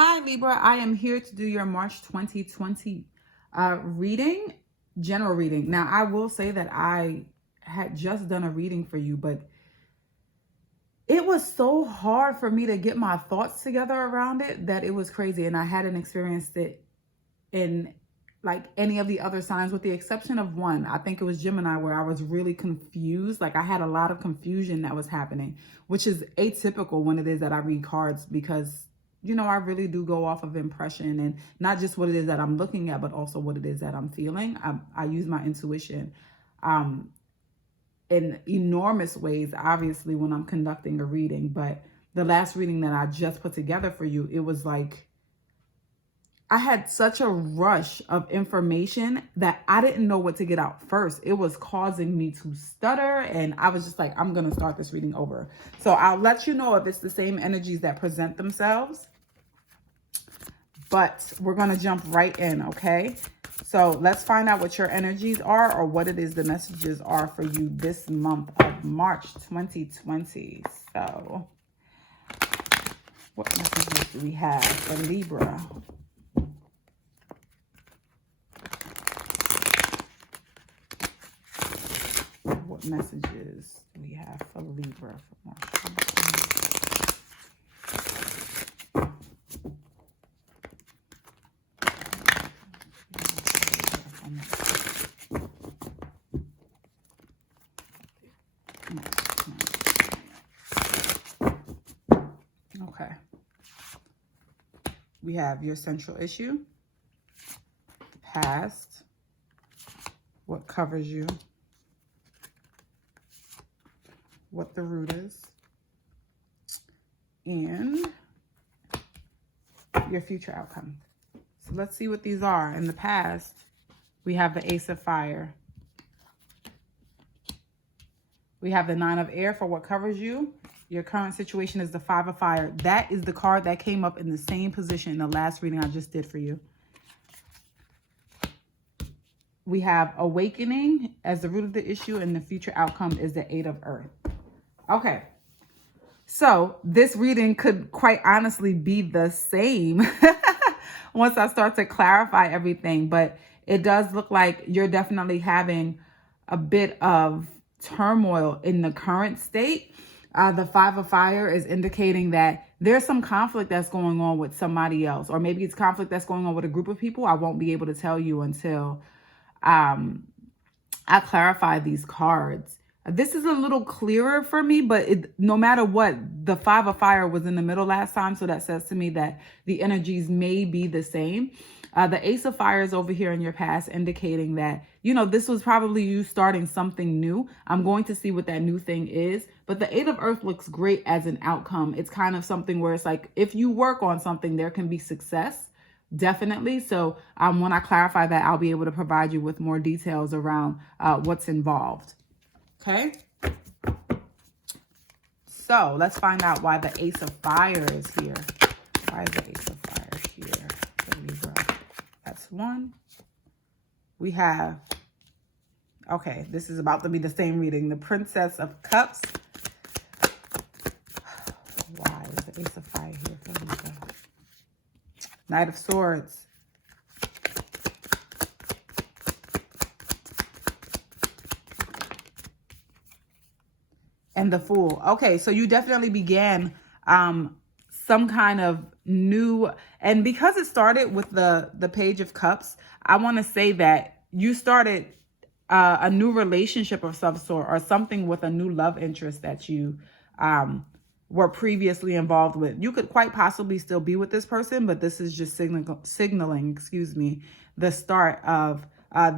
Hi, Libra. I am here to do your March 2020 reading, general reading. Now, I will say that I had just done a reading for you, but it was so hard for me to get my thoughts together around it that it was crazy. And I hadn't experienced it in like any of the other signs with the exception of one. I think it was Gemini, where I was really confused. Like I had a lot of confusion that was happening, which is atypical when it is that I read cards, because I really do go off of impression and not just what it is that I'm looking at, but also what it is that I'm feeling. I use my intuition in enormous ways, obviously, when I'm conducting a reading. But the last reading that I just put together for you, it was like I had such a rush of information that I didn't know what to get out first. It was causing me to stutter, and I was just like, I'm going to start this reading over. So I'll let you know if it's the same energies that present themselves. But we're going to jump right in, okay? So let's find out what your energies are, or what it is the messages are for you this month of March 2020. So what messages do we have for Libra? What messages do we have for Libra for March 2020? Okay. We have your central issue, the past, what covers you, what the root is, and your future outcome. So let's see what these are. In the past, we have the Ace of Fire. We have the Nine of Air for what covers you. Your current situation is the Five of Fire. That is the card that came up in the same position in the last reading I just did for you. We have Awakening as the root of the issue, and the future outcome is the Eight of Earth. Okay. So this reading could quite honestly be the same once I start to clarify everything. But it does look like you're definitely having a bit of turmoil in the current state. The Five of Fire is indicating that there's some conflict that's going on with somebody else, or maybe it's conflict that's going on with a group of people. I won't be able to tell you until I clarify these cards. This is a little clearer for me, but no matter what, the Five of Fire was in the middle last time, so that says to me that the energies may be the same. The Ace of Fire is over here in your past, indicating that, this was probably you starting something new. I'm going to see what that new thing is. But the Eight of Earth looks great as an outcome. It's kind of something where it's like, if you work on something, there can be success. Definitely. So when I clarify that, I'll be able to provide you with more details around what's involved. Okay. So let's find out why the Ace of Fire is here. Why is the Ace of Fire here for Libra? That's one. We have, okay, this is about to be the same reading. The Princess of Cups. Why is the Ace of Fire here for Libra? Knight of Swords. And the Fool. Okay, so you definitely began some kind of new, and because it started with the Page of Cups, I want to say that you started a new relationship of some sort, or something with a new love interest that you were previously involved with. You could quite possibly still be with this person, but this is just signaling, the start of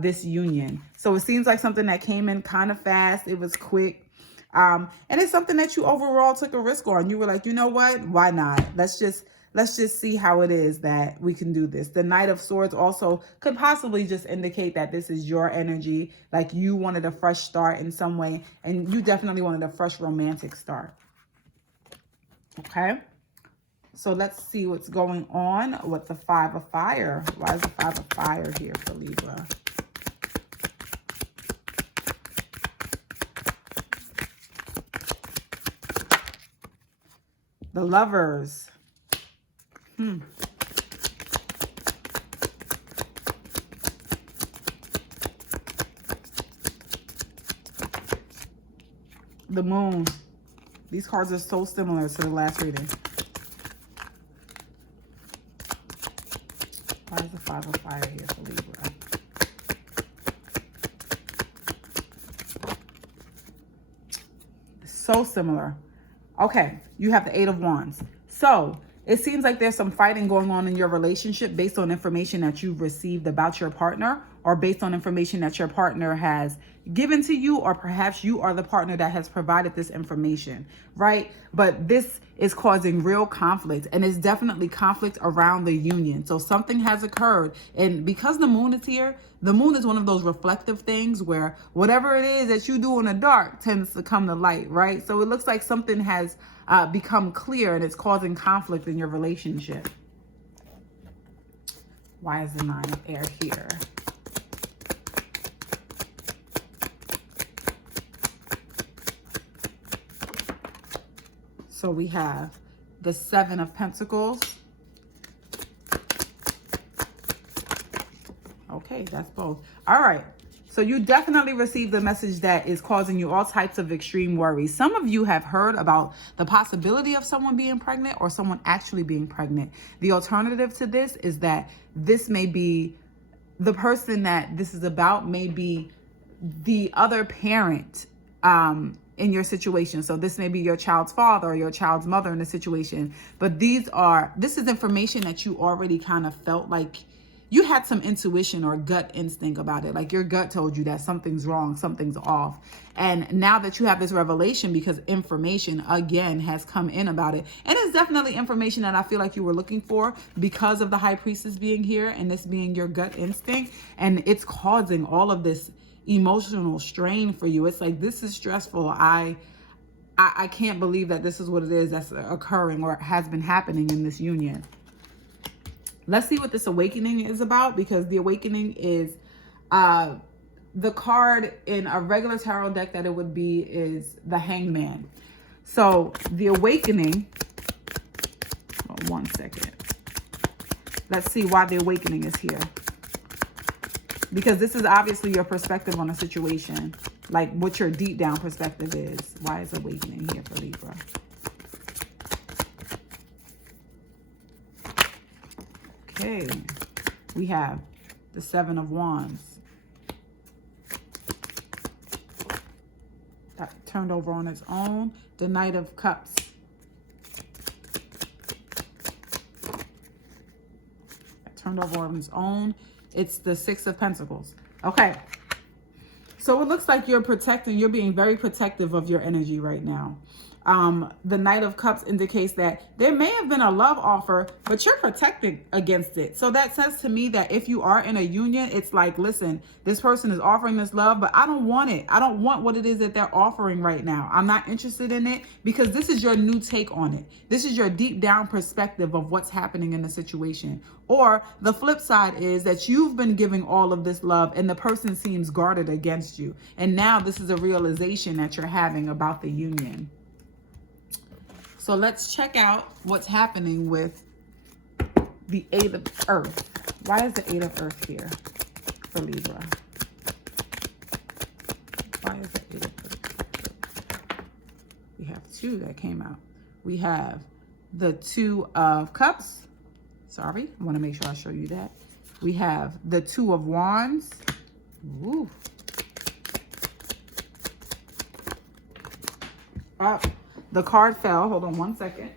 this union. So it seems like something that came in kind of fast. It was quick. And it's something that you overall took a risk on. You were like, you know what? Why not? Let's just see how it is that we can do this. The Knight of Swords also could possibly just indicate that this is your energy. Like you wanted a fresh start in some way, and you definitely wanted a fresh romantic start. Okay. So let's see what's going on with the Five of Fire. Why is the Five of Fire here for Libra? The Lovers. the moon. These cards are so similar to the last reading. Why is the 5 of fire here for Libra? So similar. Okay, you have the 8 of wands. So it seems like there's some fighting going on in your relationship based on information that you've received about your partner, or based on information that your partner has given to you, or perhaps you are the partner that has provided this information, right? But this is causing real conflict, and it's definitely conflict around the union. So something has occurred, and because the moon is here, the moon is one of those reflective things where whatever it is that you do in the dark tends to come to light, right? So it looks like something has become clear, and it's causing conflict in your relationship. Why is the 9 of air here? So we have the 7 of pentacles. Okay, that's both. All right. So you definitely received the message that is causing you all types of extreme worry. Some of you have heard about the possibility of someone being pregnant or someone actually being pregnant. The alternative to this is that this may be the person that this is about, may be the other parent in your situation. So this may be your child's father or your child's mother in the situation. But this is information that you already kind of felt like you had some intuition or gut instinct about it. Like your gut told you that something's wrong, something's off. And now that you have this revelation, because information again has come in about it. And it's definitely information that I feel like you were looking for because of the High Priestess being here and this being your gut instinct. And it's causing all of this emotional strain for you. It's like, this is stressful. I can't believe that this is what it is that's occurring or has been happening in this union. Let's see what this awakening is about, because the awakening is the card in a regular tarot deck that it would be is the Hangman. So the awakening, oh, 1 second. Let's see why the awakening is here. Because this is obviously your perspective on a situation, like what your deep down perspective is. Why is awakening here for Libra? Okay, we have the 7 of wands. That turned over on its own. The Knight of cups. That turned over on its own. It's the 6 of pentacles. Okay. So it looks like you're being very protective of your energy right now. The Knight of Cups indicates that there may have been a love offer, but you're protected against it. So that says to me that if you are in a union, it's like, listen, this person is offering this love, but I don't want it. I don't want what it is that they're offering right now. I'm not interested in it, because this is your new take on it. This is your deep down perspective of what's happening in the situation. Or the flip side is that you've been giving all of this love and the person seems guarded against you. And now this is a realization that you're having about the union. So let's check out what's happening with the 8 of Earth. Why is the 8 of Earth here for Libra? Why is the 8 of Earth? We have 2 that came out. We have the 2 of Cups. Sorry, I want to make sure I show you that. We have the 2 of Wands. Ooh. Up. The card fell. Hold on 1 second.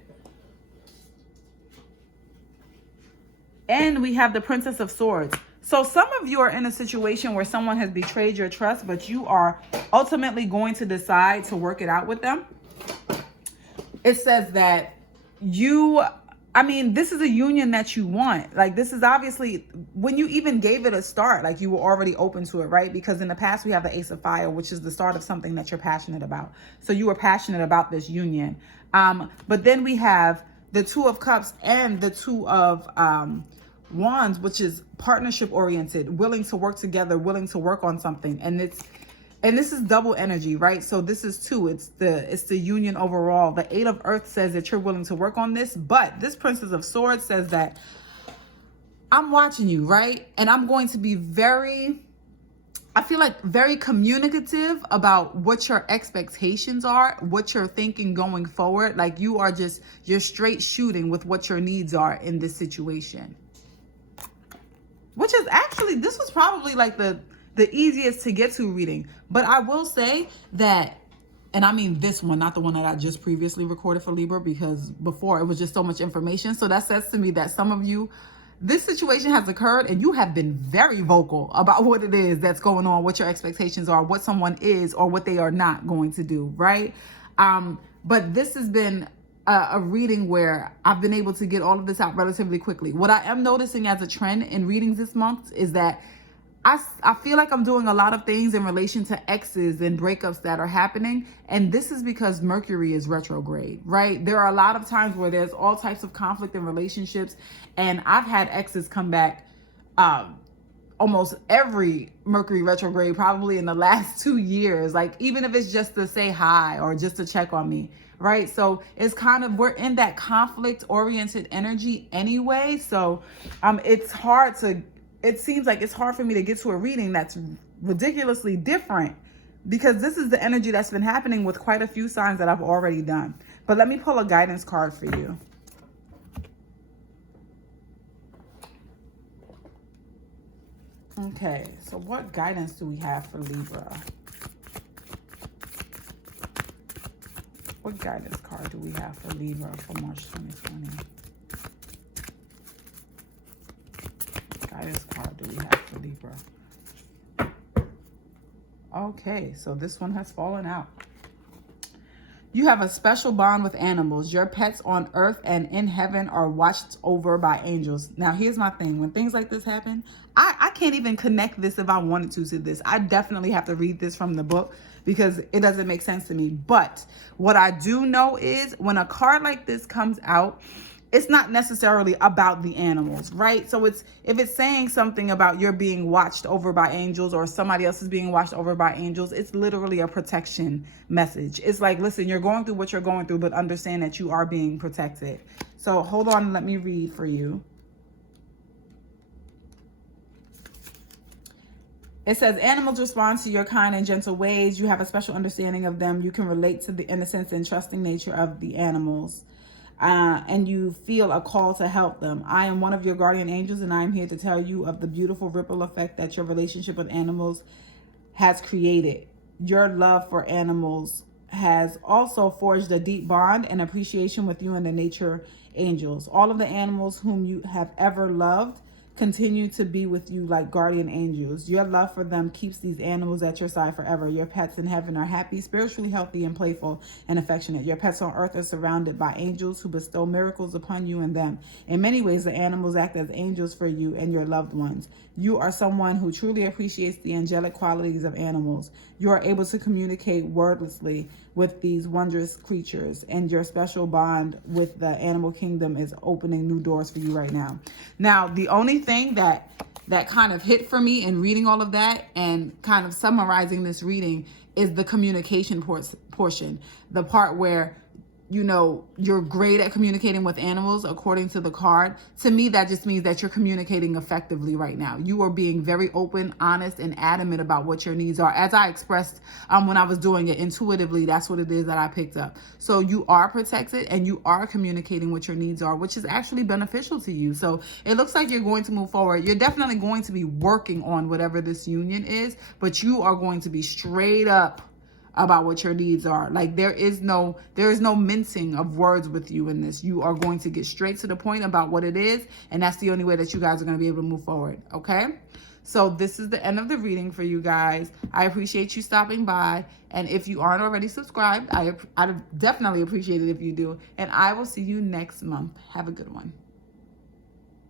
And we have the Princess of Swords. So some of you are in a situation where someone has betrayed your trust, but you are ultimately going to decide to work it out with them. It says that this is a union that you want. Like, this is obviously, when you even gave it a start, like you were already open to it, right? Because in the past we have the Ace of Fire, which is the start of something that you're passionate about. So you were passionate about this union. But then we have the 2 of Cups and the 2 of Wands, which is partnership oriented, willing to work together, willing to work on something. And this is double energy, right? So this is 2. It's the union overall. The 8 of Earth says that you're willing to work on this, but this Princess of Swords says that I'm watching you, right? And I'm going to be very I feel like very communicative about what your expectations are, what you're thinking going forward. Like you're straight shooting with what your needs are in this situation. Which is actually, this was probably like the easiest to get to reading. But I will say that, and I mean this one, not the one that I just previously recorded for Libra, because before it was just so much information. So that says to me that some of you, this situation has occurred and you have been very vocal about what it is that's going on, what your expectations are, what someone is or what they are not going to do, right? But this has been a reading where I've been able to get all of this out relatively quickly. What I am noticing as a trend in readings this month is that I feel like I'm doing a lot of things in relation to exes and breakups that are happening. And this is because Mercury is retrograde, right? There are a lot of times where there's all types of conflict in relationships. And I've had exes come back almost every Mercury retrograde, probably in the last 2 years. Like, even if it's just to say hi or just to check on me, right? So it's kind of, we're in that conflict oriented energy anyway. So it seems like it's hard for me to get to a reading that's ridiculously different, because this is the energy that's been happening with quite a few signs that I've already done. But let me pull a guidance card for you. Okay, so what guidance do we have for Libra? What guidance card do we have for Libra for March 2020? Guidance card do we have for Libra? Okay, so this one has fallen out. You have a special bond with animals. Your pets on earth and in heaven are watched over by angels. Now, here's my thing. When things like this happen, I can't even connect this if I wanted to this. I definitely have to read this from the book because it doesn't make sense to me. But what I do know is when a card like this comes out, it's not necessarily about the animals, right? So if it's saying something about you're being watched over by angels or somebody else is being watched over by angels, it's literally a protection message. It's like, listen, you're going through what you're going through, but understand that you are being protected. So hold on, let me read for you. It says, animals respond to your kind and gentle ways. You have a special understanding of them. You can relate to the innocence and trusting nature of the animals. And you feel a call to help them. I am one of your guardian angels, and I am here to tell you of the beautiful ripple effect that your relationship with animals has created. Your love for animals has also forged a deep bond and appreciation with you and the nature angels. All of the animals whom you have ever loved continue to be with you like guardian angels. Your love for them keeps these animals at your side forever. Your pets in heaven are happy, spiritually healthy, and playful and affectionate. Your pets on earth are surrounded by angels who bestow miracles upon you and them. In many ways, the animals act as angels for you and your loved ones. You are someone who truly appreciates the angelic qualities of animals. You are able to communicate wordlessly with these wondrous creatures, and your special bond with the animal kingdom is opening new doors for you right now. Now, the only thing that kind of hit for me in reading all of that and kind of summarizing this reading is the communication portion, the part where, you know, you're great at communicating with animals according to the card. To me, that just means that you're communicating effectively right now. You are being very open, honest, and adamant about what your needs are. As I expressed when I was doing it intuitively, that's what it is that I picked up. So you are protected and you are communicating what your needs are, which is actually beneficial to you. So it looks like you're going to move forward. You're definitely going to be working on whatever this union is, but you are going to be straight up about what your needs are. Like there is no mincing of words with you in this. You are going to get straight to the point about what it is, and that's the only way that you guys are going to be able to move forward. Okay, so this is the end of the reading for you guys. I appreciate you stopping by, and if you aren't already subscribed, I definitely appreciate it if you do, and I will see you next month. Have a good one.